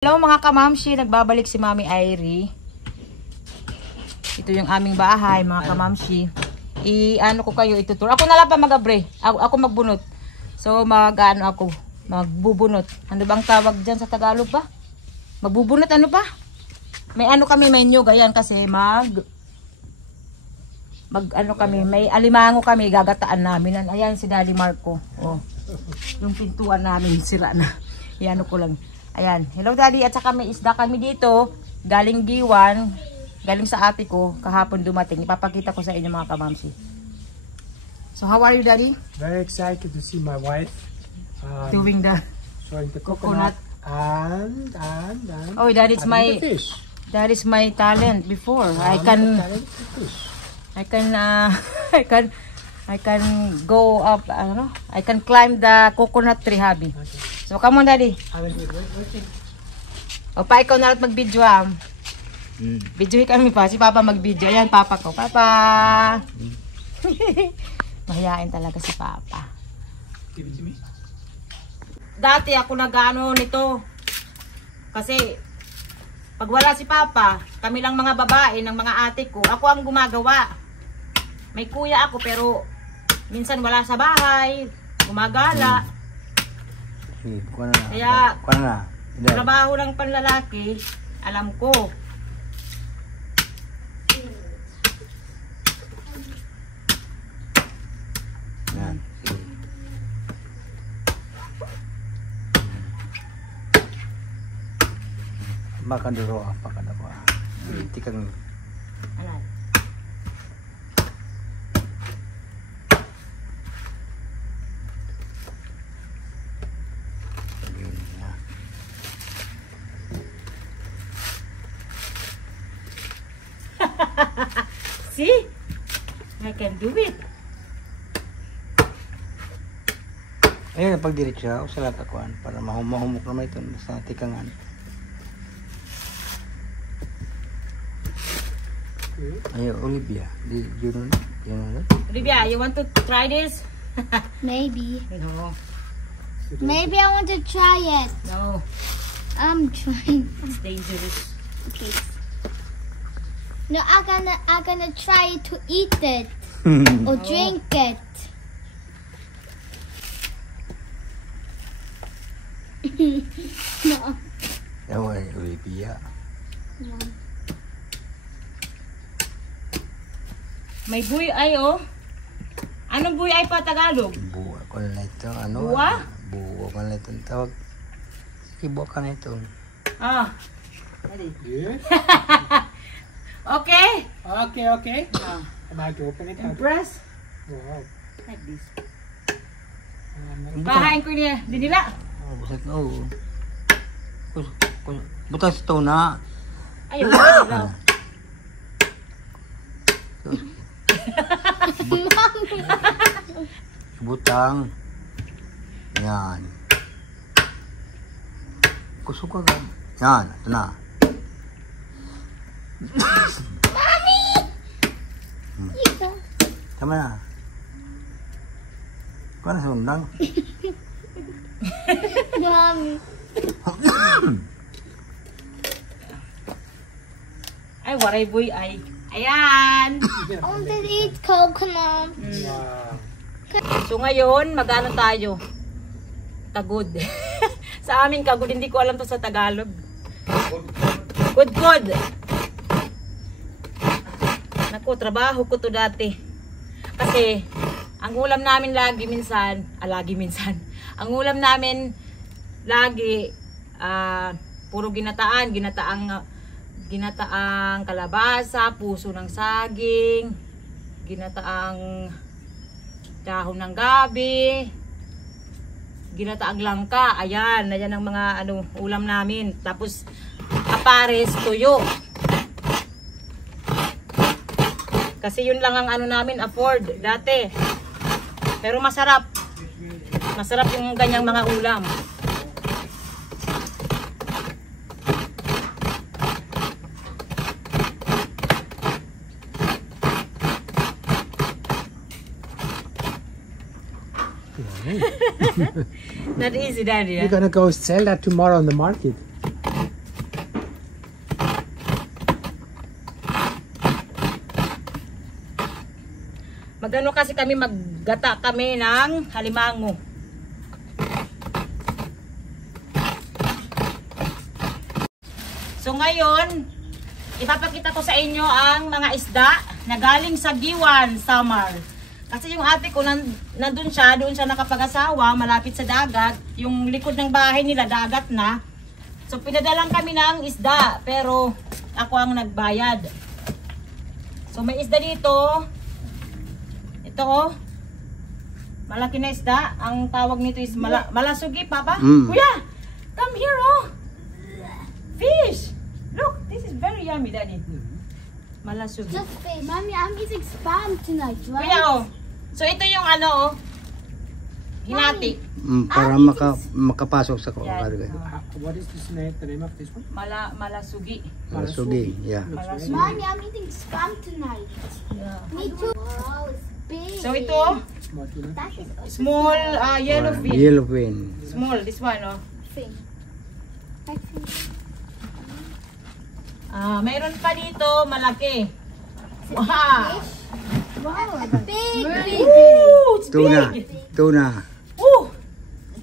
Hello mga kamamshi, nagbabalik si Mami Irie. Ito yung aming bahay mga kamamshi. I-ano ko kayo ituturo. Ako na lang pa mag-abre. Ako magbunot. So magbubunot. Ano bang tawag dyan sa Tagalog ba? Magbubunot ano pa? May ano kami menu ganyan kasi may alimango kami gagataan namin. Ayan si Daddy Marco. Oh. Yung pintuan namin sira na. Iano ko lang. Ayan, hello Daddy, at saka may isda kami dito, galing Giwan, galing sa ate ko, kahapon dumating. Ipapakita ko sa inyo mga kamamsi. So how are you Daddy? Very excited to see my wife Doing the coconut and oh Daddy, that is my talent before. I can go up, I can climb the coconut tree, hubby. Okay. So, come on, Daddy. O, pa, ikaw na lang mag-video, Videohin kami pa. Si Papa mag-video. Ayan, Papa ko. Papa! Mahihain talaga si Papa. Dati ako nag-ano nito. Kasi, pag wala si Papa, kami lang mga babae ng mga ate ko, ako ang gumagawa. May kuya ako, pero minsan wala sa bahay. Gumagala. Kaya trabaho ng panlalaki alam ko. Yan. Makan dulu apa kada ba? Tikang Anan. See? I can do it. Ayun, pagdiretso sa latakuan para mahumok naman ito sa tikangan. Ayo, Olivia. Olivia, you want to try this? Maybe. No. Maybe I want to try it. No. I'm trying. It's dangerous. Okay. No, I'm gonna try to eat it or drink it. No. Away, Olivia. No. May buy ay oh. Anong buy ay pa Tagalog? Buwa ko na ito. Ano? Buwa? Buwa ko na ito. Tawag. Ibuwa ka na ito. Ah. Yeah. Okay? Okay. I'm going to open it. Press. Wow. Like this. Pahain ko niya. Dinila. Oh, buset na. Oh. Butas ito na. Ayun. Dinila. Butang. Yan. Kusok ka. Yan. Ito na. Mommy! Tama na. Kung na sundang. Mommy. Ay, waray boy ay. Ayan. I want to eat coconut. Wow. So ngayon, mag-ano tayo? Tagod. Sa aming kagod, hindi ko alam to sa Tagalog. Good. Naku, trabaho ko to dati. Kasi, ang ulam namin minsan, ang ulam namin lagi, puro ginataang kalabasa, puso ng saging, ginataang dahon ng gabi, ginataang langka. Ayan ang mga ulam namin. Tapos, apares, tuyo. Kasi yun lang ang namin afford dati. Pero masarap. Masarap yung ganyang mga ulam. Not easy, Daddy. Yeah? You're gonna go sell that tomorrow on the market. Magano kasi kami, maggata kami ng halimango. So ngayon, ipapakita ko sa inyo ang mga isda na galing sa Giwan, Samar. Kasi yung ate ko, nandun siya, doon siya nakapag-asawa, malapit sa dagat. Yung likod ng bahay nila, dagat na. So pinadalang kami ng isda, pero ako ang nagbayad. So may isda dito. Ito oh. Malaki na isda. Ang tawag nito is malasugi, Papa. Kuya, come here oh. Fish. Look, this is very yummy, Daddy. Malasugi. Just fish. Mommy, I'm eating spam tonight, right? Kuya oh. So ito yung ano oh. Hinati. Para makapasok sa karga. What is the name of this one? Malasugi. Sugi, yeah. Malasugi. Mommy, I'm eating spam tonight. Yeah. Me too. Wow, it's big. So ito, Small tuna. That is a small yellowfin. Yellowfin. Small, this one oh. thing. I think. Mayroon pa dito, malaki. Wow! Wow, big. Really Ooh, it's Tuna. big! Tuna. Ooh!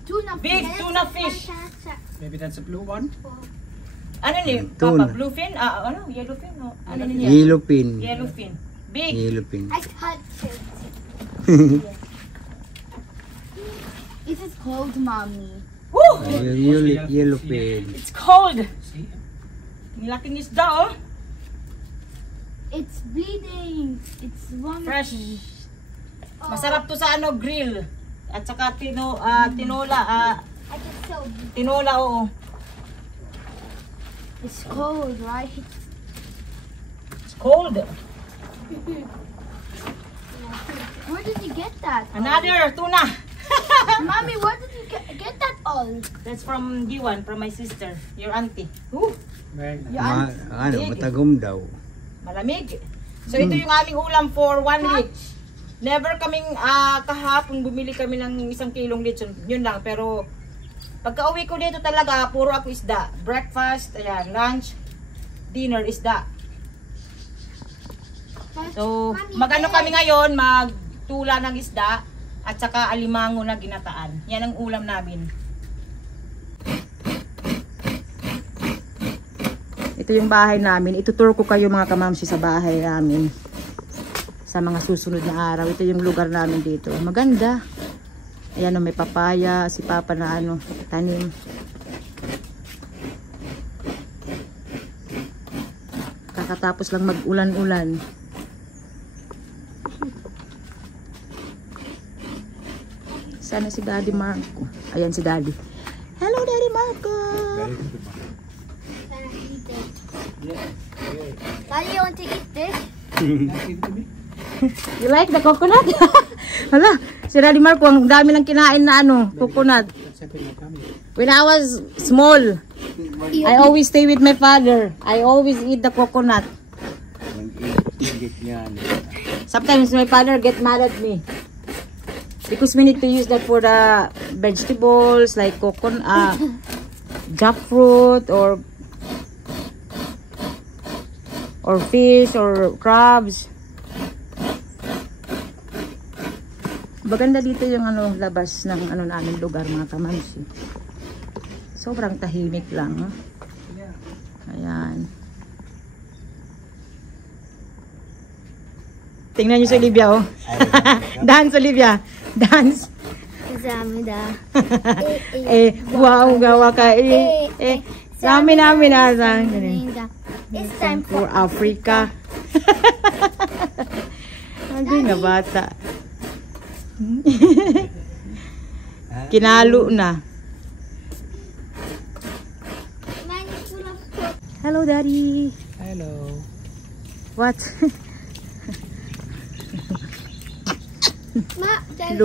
Tuna Big tuna fish. Maybe that's a blue one. Ano ni? Tuna. Papa, bluefin? Ano? Yellowfin? Oh. Ano niya? Yellowfin. Yellowfin. Big! Yellowfin. I touched it. It is cold, Mommy. Woo! Yellowfin. It's cold! See? Nilaking isda oh. It's bleeding. It's vomiting. Fresh. Masarap to sa ano, grill. At saka tinola. I can so. Tinola oo. It's cold, right? It's cold. Where did you get that? Another tuna. Mommy, where did you get that all? That's from Giwan, from my sister, your auntie. Ooh, Very nice. Matagom daw. malamig. So ito yung aming ulam for 1 week. Never kaming kahapon bumili kami ng 1 kilong lechon. Yun lang. Pero pagka uwi ko dito talaga, puro ako isda. Breakfast, ayan, lunch, dinner, isda. So magano kami ngayon, magtula ng isda at saka alimango na ginataan. Yan ang ulam namin. Ito yung bahay namin. Itutur ko kayo mga kamamsi sa bahay namin. Sa mga susunod na araw. Ito yung lugar namin dito. Maganda. Ayan o, may papaya. Si Papa na ano, tanim. Kakatapos lang mag-ulan-ulan. Sana si Daddy Marco. Ayan si Daddy. Hello Daddy Marco! Daddy, you want to eat this? You like the coconut? Hala, si Daddy Marco, ang dami lang kinain na ano, coconut. That's it in my tummy. When I was small, I always stay with my father. I always eat the coconut. Sometimes my father get mad at me. Because we need to use that for the vegetables like coconut, jackfruit or fish or crabs. Maganda dito yung ano labas ng ano namin lugar mga kamansi. Sobrang tahimik lang. No? Ayan. Tingnan niyo si Olivia oh. Dance Olivia. Dance. Wow, gawa ka. Namin It's time for Africa. Hindi nga bata. Kinalo na. Mine is full of food. Hello, Daddy. Hello. What? Ma, Daddy.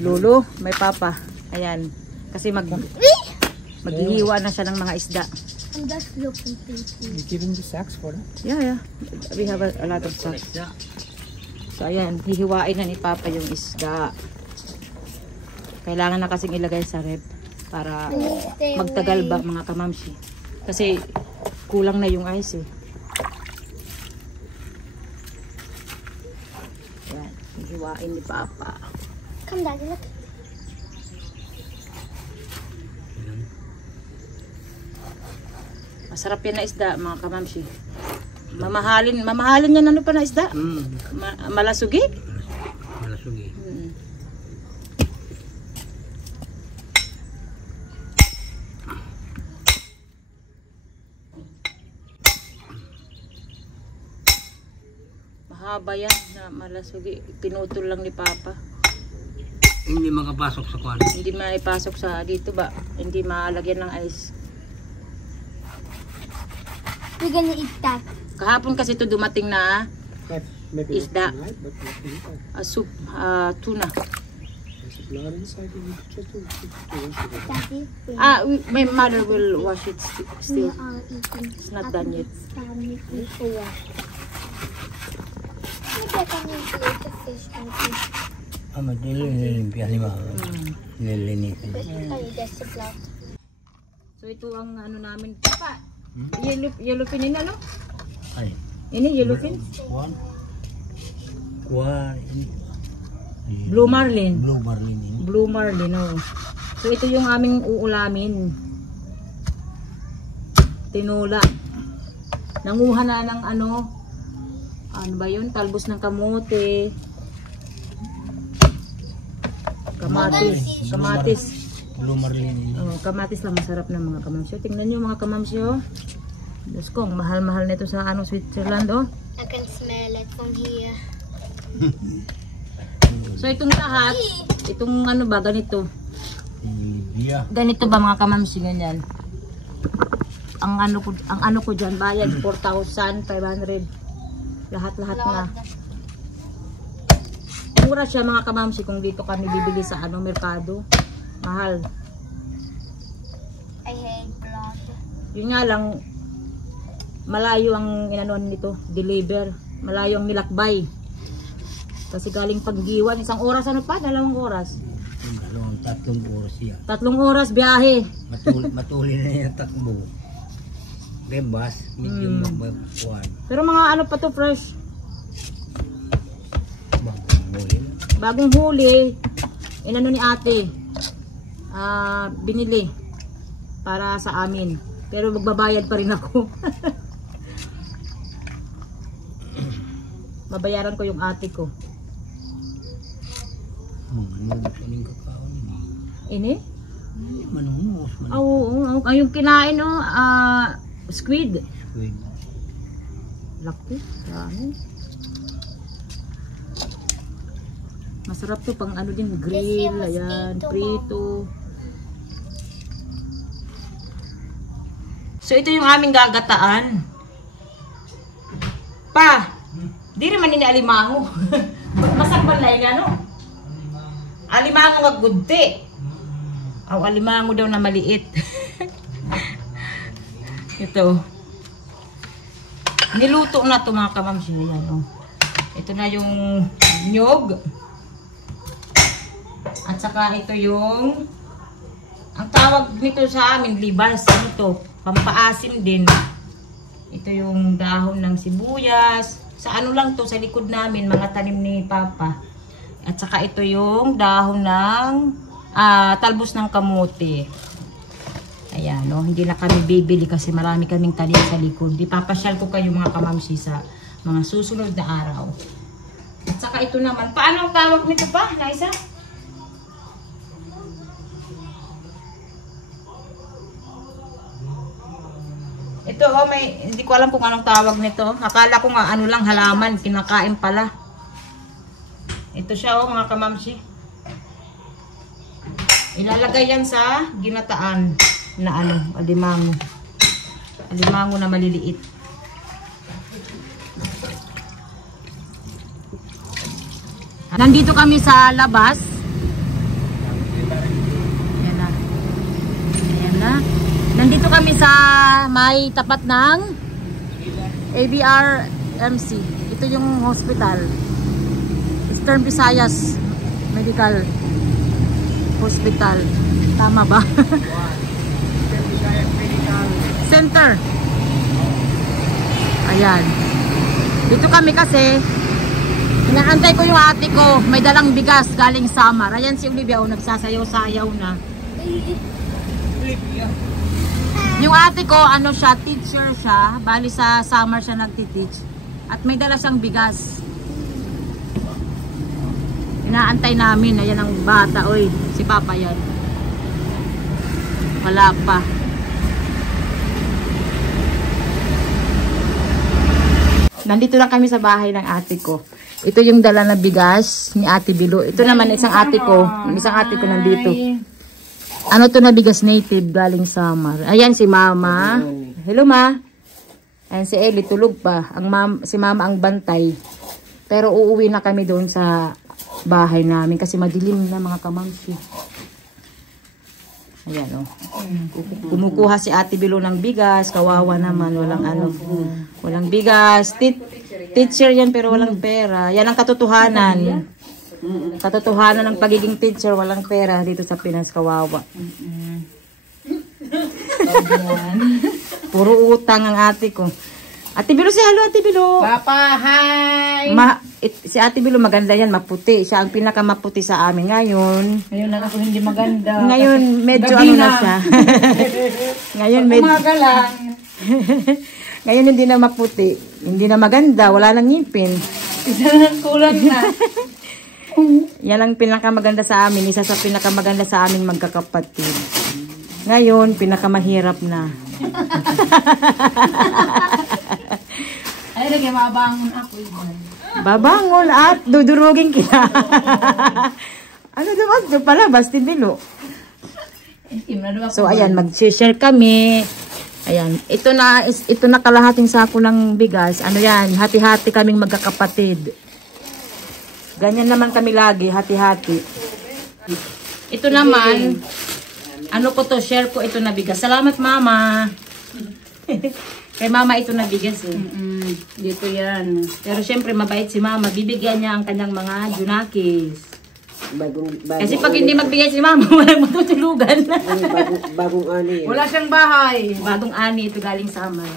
Lulu, may papa. Ayan. Kasi maghihiwa na siya ng mga isda. I'm just looking tasty. You giving the sacks for them? Yeah. We have a lot of stuff. So, ayan. Hihiwain na ni Papa yung isda. Kailangan na kasing ilagay sa rep para magtagal ba mga kamamsi. Kasi kulang na yung ice eh. hiwain ni Papa. Come, Daddy, look. Masarap yan na isda, mga kamamsi. Mamahalin yan ano pa na isda? Malasugi? Malasugi. Mahaba yan na malasugi. Pinutol lang ni Papa. Hindi makapasok sa kwan. Hindi maipasok sa dito ba? Hindi malagyan ng ice. We're gonna eat that. Kahapon kasi ito dumating na Maybe Isda. not tonight, but not later. soup, tuna. There's a blood inside. You need just to wash it. Daddy, My mother will wash it we still. are eating. It's not done yet. Maybe I can use the fish and fish. Nililimpia lima. Nililinis. Oh, there's the blood. So ito ang ano namin. Papa, yellowfin yun ano? Ay. Ini yellowfin? Kwan. Kwan. Blue marlin. Blue marlin. Blue marlin, oh. So ito yung aming uulamin. Tinula. Nanguha na ng ano ba yun? Talbos ng kamote. Kamatis. Blue marlin. Oh, kamatis lang masarap na mga kamamsyo. Tingnan nyo mga kamamsyo. Diyos ko, ang mahal-mahal nito sa Switzerland, oh. I can smell it from here. So itong lahat, itong ano ba, ganito. Yeah. Ganito ba mga kamamsyo, ganyan. Ang ano ko dyan, bayad 4,500. Lahat-lahat na. Mura siya mga kamamsyo kung dito kami bibili sa merkado. Mahal. I hate blood. Yun nga lang, malayo ang inanuan nito, deliver. Malayo ang nilakbay. Kasi galing Paggiwan, 1 oras ano pa? 2 oras. 3 oras siya. 3 oras biyahe. Matuli na yung takbo. Bebas, medyo magkuhan. Pero mga ano pa to, fresh. Bagong huli. Bagong huli, inano ni ate, binili para sa amin. Pero magbabayad pa rin ako. Babayaran ko yung ate ko. Manunus yung kakao niya. Ini? Manunus. Oo, yung kinain no, squid. Squid. Laki, dami. Masarap to pang ano din, grill, ayan, prito. So ito yung aming gagataan. Pa, di naman ini alimango. Masak balay nga no? Alimango nga gudti. Aw, alimango daw na maliit. Ito. Niluto na to mga kamamsi. Ayan, oh. Ito na yung nyog. At saka ito yung, ang tawag nito sa amin, libas. Ano to? Pampaasim din. Ito yung dahon ng sibuyas. Sa ano lang to, sa likod namin, mga tanim ni Papa. At saka ito yung dahon ng talbos ng kamote. Ayan, no? Hindi na kami bibili kasi marami kaming tanim sa likod. Ipapasyal ko kayo mga kamamsi sa mga susunod na araw. At saka ito naman, paano ang tawag nito pa, Naisa? Ito, hindi ko alam kung anong tawag nito. Akala ko nga ano lang, halaman, kinakain pala. Ito siya, mga kamamsi. Ilalagay yan sa ginataan na alimango. Alimango na maliliit. Nandito kami sa labas. Ayan na. Ayan na. Nandito kami sa may tapat ng ABR-MC. Ito yung hospital. Eastern Visayas Medical Hospital. Tama ba? Center. Ayan. Dito kami kasi Inaantay ko yung ate ko. May dalang bigas galing Samar. Ayan si Olivia, nagsasayaw-sayaw na. Yung ate ko, ano siya, teacher siya. Bali sa Samar siya nagtiteach. At may dala siyang bigas. Inaantay namin. Ayan ang bata. Oy, si Papa yan. Wala pa. Nandito lang kami sa bahay ng ate ko. Ito yung dala na bigas ni Ate Bilo. Ito naman isang ate ko. Isang ate ko nandito. Ano to na bigas native galing Samar. Ayan si Mama. Hello Ma. Ayan si Ellie tulog pa. Si Mama ang bantay. Pero uuwi na kami doon sa bahay namin kasi madilim na mga kamamsi. Ayan o. Kumukuha si Ate Bilo ng bigas. Kawawa naman. Walang bigas. Teacher yan pero walang pera. Yan ang katotohanan. Katotohanan ng pagiging teacher. Walang pera dito sa Pinas. Kawawa. Puro utang ang ate ko. Ate Bilo, si hello Ate Bilo. Papa, hi! Si Ate Bilo maganda yan, maputi. Siya ang pinakamaputi sa amin ngayon. Ngayon lang ako hindi maganda. Ngayon medyo ano na siya. Ngayon medyo... Umaga lang. Ngayon hindi na maputi. Hindi na maganda. Wala nang ngipin. Isa lang kulang na. Yan ang pinakamaganda sa amin. Isa sa pinakamaganda sa amin magkakapatid. Ngayon, pinakamahirap na. Ay, lagyan mabangon ako. Babangon at dudurugin kita. Ano naman? Ito pala, Basti Bilo. So, ayan, mag-share kami. Ayan, ito na kalahating sako ng bigas. Ano yan, hati-hati kaming magkakapatid. Ganyan naman kami lagi, hati-hati. Ito naman, ano ko to, share ko ito na bigas. Salamat Mama. Kay Mama ito na bigas eh. Dito yan. Pero syempre mabait si Mama, bibigyan niya ang kanyang mga junakis. Kasi pag hindi magbigay si Mama, walang matutulugan. Bagong ani. Wala siyang bahay. Bagong ani ito galing sa Samar.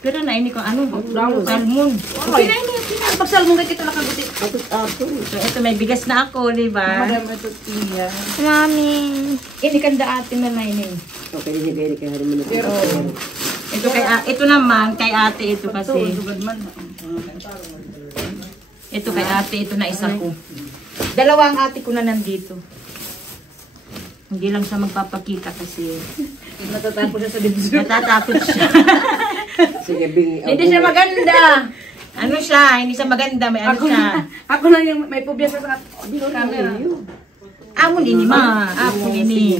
Pero naini ko ano, salmon. Okay na ini. Pagsalmon ka kita nakaguti. So ito may bigas na ako, di ba? Madam ito tiya. Mommy. Ini kanda atin na naini. Okay, hindi kaya hari mo. Pero, Ito ito naman kay ate ito kasi. Ito kay ate ito na isa ko. Dalawa ang ate ko na nandito. Hindi lang siya magpapakita kasi natatakot siya sa dibdib. natatakot siya. Sige, bingi. Hindi siya maganda. Ano siya? Hindi siya maganda. May ano siya. Ako lang yung may phobia sa camera. Amon ini ma. Amon ini.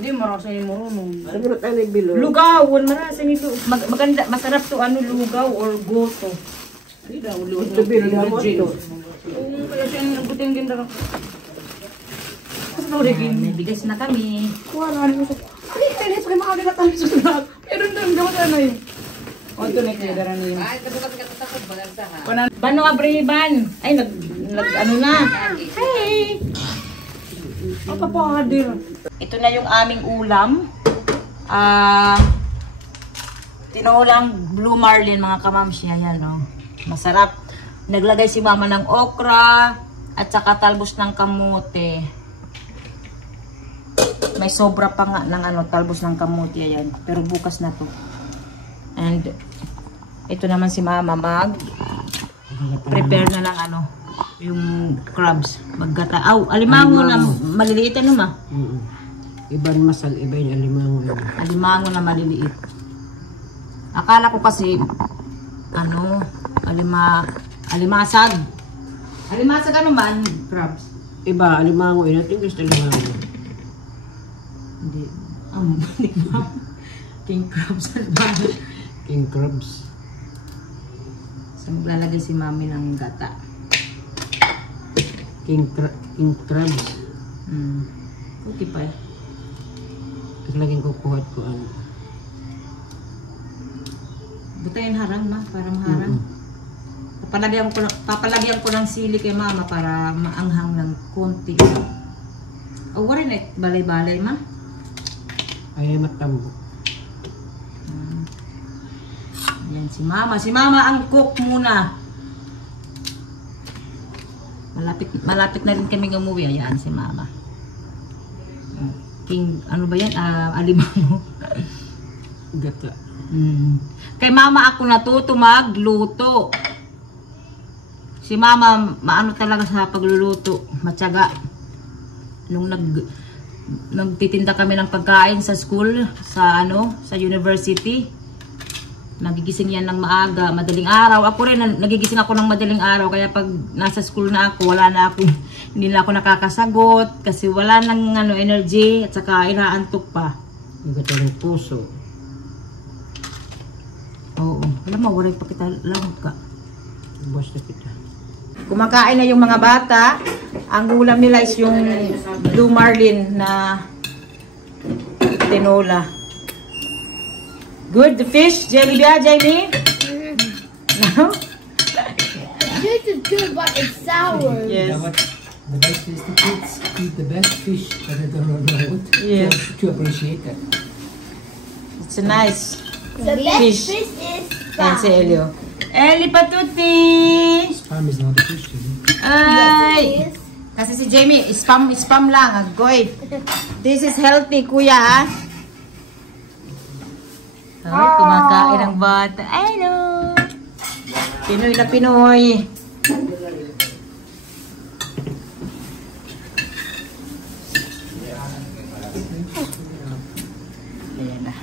Hindi mo sa yung marunong. Ano mo tayo nagbilo? Lugawan. Marasa nito. Maganda. Masarap to ano lugaw or goto. Hindi daw ulo. Ito bilo mo ito. Kaya siya yung nabuting ganda. May bigas na kami. Wala na ito. Ay, kaya sa mga agad tayo sa lahat. Pero hindi mo ano eh. O ito na kaya daran niyo. Bano abriban? Ay nag ano na. Hey. Papahadir. Ito na yung aming ulam. Tinolang blue marlin mga kamamsi. Ayan no. Masarap. Naglagay si Mama ng okra at saka talbos ng kamote. May sobra pa nga ng ano, talbos ng kamote. Ayan. Pero bukas na to. And ito naman si Mama prepare na lang ano, yung crabs. Maggata. Alimango na maliliit ano ma? Ibang masal, iba yung alimango. Alimango na maliliit. Akala ko kasi ano, alimasag. Alimasag ano man? Crabs. Iba, alimango. Inating gusto alimango. Hindi. King crabs. King crabs. So maglalagay si Mami ng gata. King crabs. Okay pa eh. Tapos laging kukuhat ko ano. Butayin harang ma, para maharang. Papalagyan ko ng sili kay Mama para maanghang ng konti. O wala na balay-balay ma? Ay, matambo. Ayan si Mama. Si Mama ang cook muna. Malapit na rin kami umuwi. Ayan si mama. King, ano ba yan? Alimango. Gata. Kay mama ako natuto magluto. Si mama, maano talaga sa pagluluto. Matyaga. Nung nagtitinda kami ng pagkain sa school, sa university. Nagigising yan ng maaga, madaling araw. Ako rin, nagigising ako ng madaling araw. Kaya pag nasa school na ako, hindi na ako nakakasagot. Kasi wala nang energy at saka inaantok pa. Yung gata ng puso. Oo. Alam mo, waray pa kita lamot ka. Basta kita. Kumakain na yung mga bata. Ang ulam nila is yung blue marlin na tinola. Good, the fish, Jamie? No? This is good, but it's sour. Yes. The best is the kids eat the best fish, but they don't know what Yeah. to appreciate that. It's a nice The best Fish. fish is Yan si spam. Elio. Eli Patuti! Spam is not a fish, you know. Ay! Yes. Kasi si Jamie, spam lang. Agoy. This is healthy, kuya, ha? Ay, kumakain ang bata. Hello! Pinoy na Pinoy. Ayan na.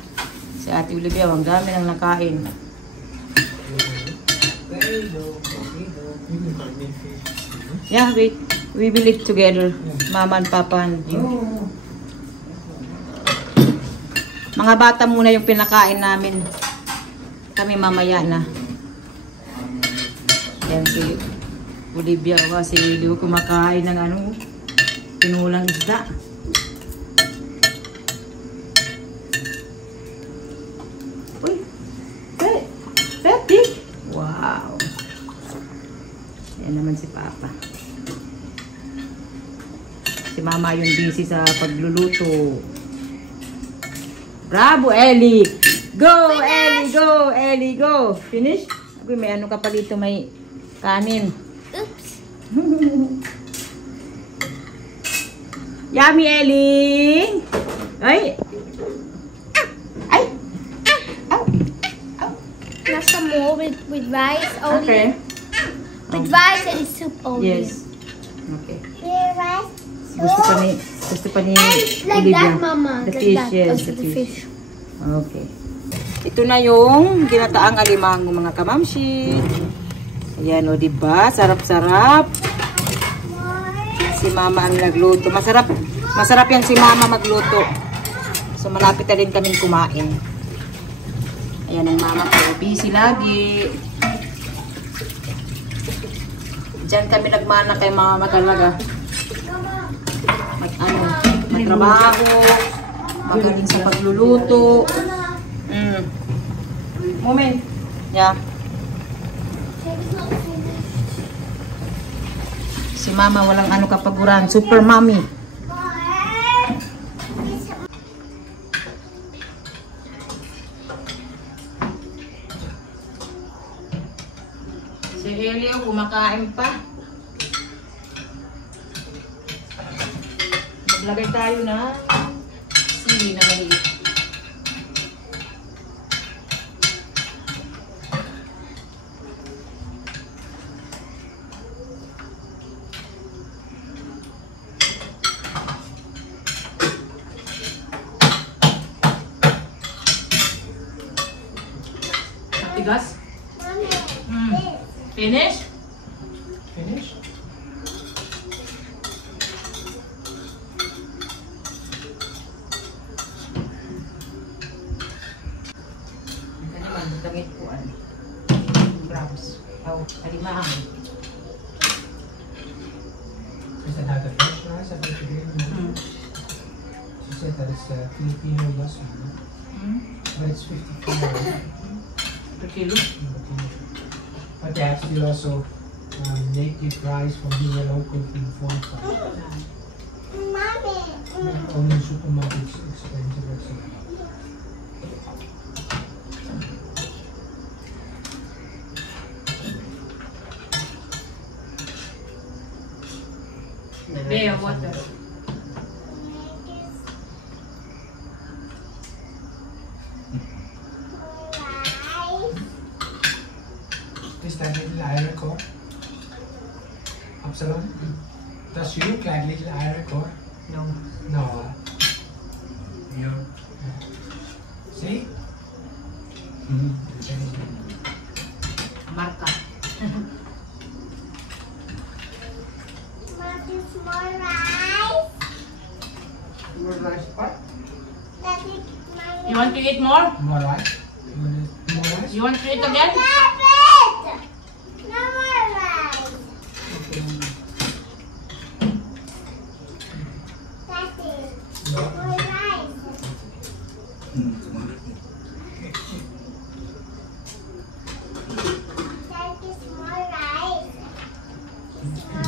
Si Ate Olivia, ang dami nang nakain. Yeah, wait. We will eat together. Mama and Papa and you. Mga bata muna yung pinakain namin. Kami mamaya na. Yan si Olivia. Si Leo kumakain ng tinulang isda. Uy! Fetty! Wow! Yan naman si Papa. Si Mama yung busy sa pagluluto. Bravo, Ellie! Go, Ellie! Go, Ellie! Go! Finish? Uy, may ano ka pa dito, may kanin. Oops. Yummy, Ellie! Ay! Ay! Now some more with rice only. Okay. With rice and soup only. Yes. Okay. With rice. Gusto pa ni And like Olivia. that, Mama. The Like fish, that. yes. Also The the fish. fish. Okay. Ito na yung ginataang alimango, mga kamamshi. Ayan, o, diba? Sarap-sarap. Si Mama ang nagluto. Masarap yan si Mama magluto. So, malapit na din kaming kumain. Ayan ang Mama ko. Busy lagi. Diyan kami nagmana kay Mama talaga. Magtrabaho, magaling sa pagluluto. Moment. Yeah. Si Mama walang kapaguran. Super mommy. Si Helio kumakain pa. Maglagay tayo na sili na maliit. Tigas? Finish? Finish? Ito naman, dagit po grams. Alimang. Is that how the French rice I think you She said that it's a Filipino recipe, but it's 54. Per kilo? But they actually also native rice from here local in Fonsa. Only in supermarkets expensive recipe. Bear, water. Is that little iron core? Absalom? Does you look like little iron core? No. No. You. See? Marka. Mom, is more rice. More rice part? Daddy, my You want to eat more? More rice? You want more rice? You want to eat again? Stop it! No more rice. Daddy, No. more rice. Daddy, more rice.